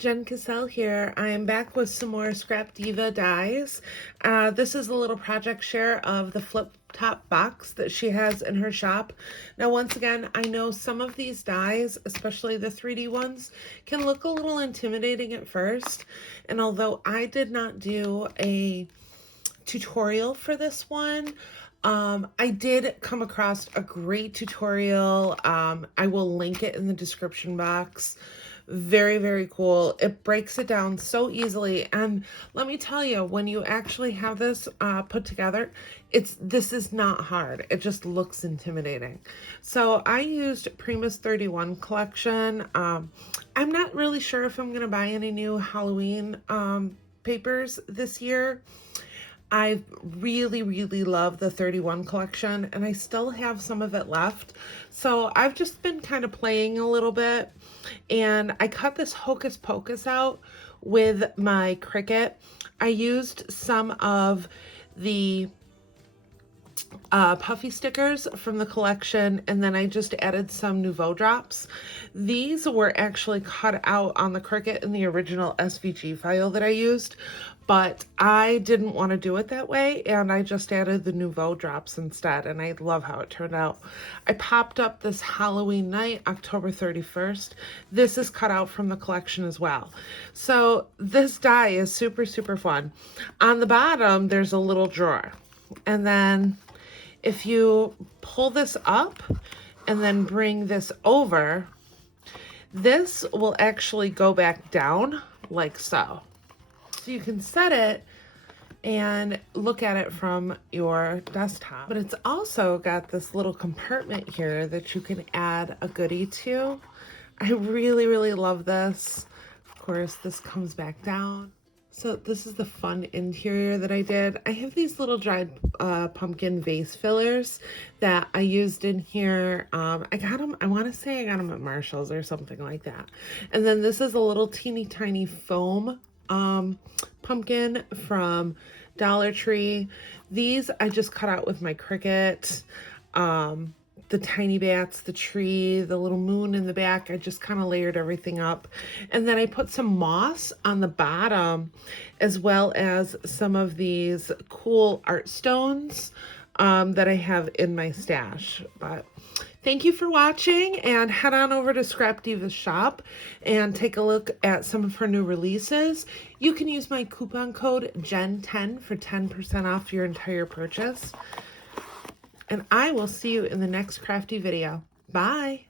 Jen Cassell here. I am back with some more Scrapdiva dies. This is a little project share of the flip top box that she has in her shop. Now, once again, I know some of these dies, especially the 3D ones, can look a little intimidating at first. And although I did not do a tutorial for this one, I did come across a great tutorial. I will link it in the description box. Very, very cool. It breaks it down so easily. And let me tell you, when you actually have this put together, this is not hard. It just looks intimidating. So I used Prima's 31 collection. I'm not really sure if I'm going to buy any new Halloween papers this year. I really, really love the 31 collection, and I still have some of it left. So I've just been kind of playing a little bit, and I cut this Hocus Pocus out with my Cricut. I used some of the puffy stickers from the collection, and then I just added some Nouveau drops. These were actually cut out on the Cricut in the original SVG file that I used, but I didn't want to do it that way, and I just added the Nouveau drops instead, and I love how it turned out. I popped up this Halloween night, October 31st. This is cut out from the collection as well. So this die is super, super fun. On the bottom, there's a little drawer, and then if you pull this up and then bring this over, this will actually go back down like so. So you can set it and look at it from your desktop. But it's also got this little compartment here that you can add a goodie to. I really, really love this. Of course, this comes back down. So this is the fun interior that I did. I have these little dried pumpkin vase fillers that I used in here. I got them, I want to say I got them at Marshall's or something like that. And then this is a little teeny tiny foam pumpkin from Dollar Tree. These I just cut out with my Cricut. The tiny bats, the tree, the little moon in the back, I just kind of layered everything up. And then I put some moss on the bottom, as well as some of these cool art stones that I have in my stash. But thank you for watching, and head on over to Scrapdiva's shop and take a look at some of her new releases. You can use my coupon code JEN10 for 10% off your entire purchase. And I will see you in the next crafty video. Bye.